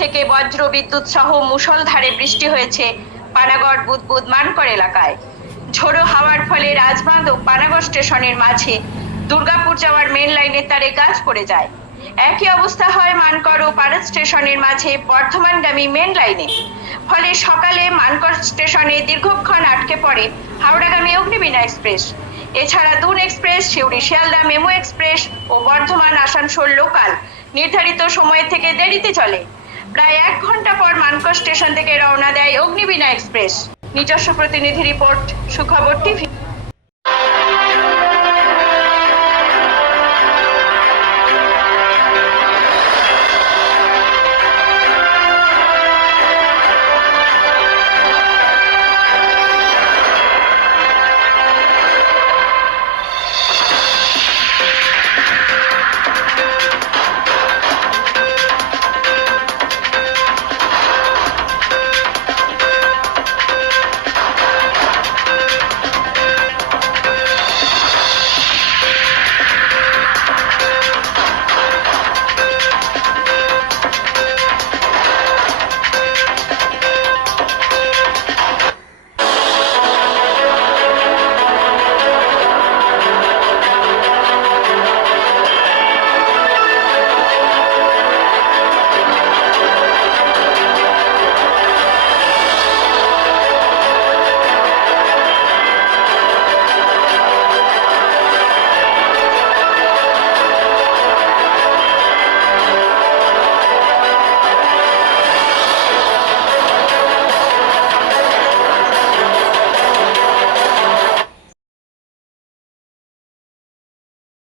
থেকে বজ্র বিদ্যুৎ সহ মুষলধারে বৃষ্টি হয়েছে পানাগড়, বুদবুদ মানকর এলাকায়। ঝোড়ো হাওয়ার ফলে রাজবাঁধ ও পানাগড় স্টেশনের মাঝে দুর্গাপুর যাওয়ার মেন লাইনের তারে গাছ পড়ে যায়। একই অবস্থা হয় মানকর ও পারদ স্টেশনের মাঝে বর্ধমানগামী মেন লাইনে ফলে সকালে মানকর স্টেশনে দীর্ঘক্ষণ আটকে পড়ে হাওড়াগামী অগ্নিবীণা এক্সপ্রেস। এছাড়া Doon express Siuri Sealdah MEMU express ও বর্ধমান আসানসোল লোকাল। নির্ধারিত সময় থেকে দেরিতে চলে। প্রায় এক ঘণ্টা পর মানকর স্টেশন থেকে রওনা দেয় অগ্নিবীণা এক্সপ্রেস। নিজস্ব প্রতিনিধি রিপোর্ট, সুখবর টিভি।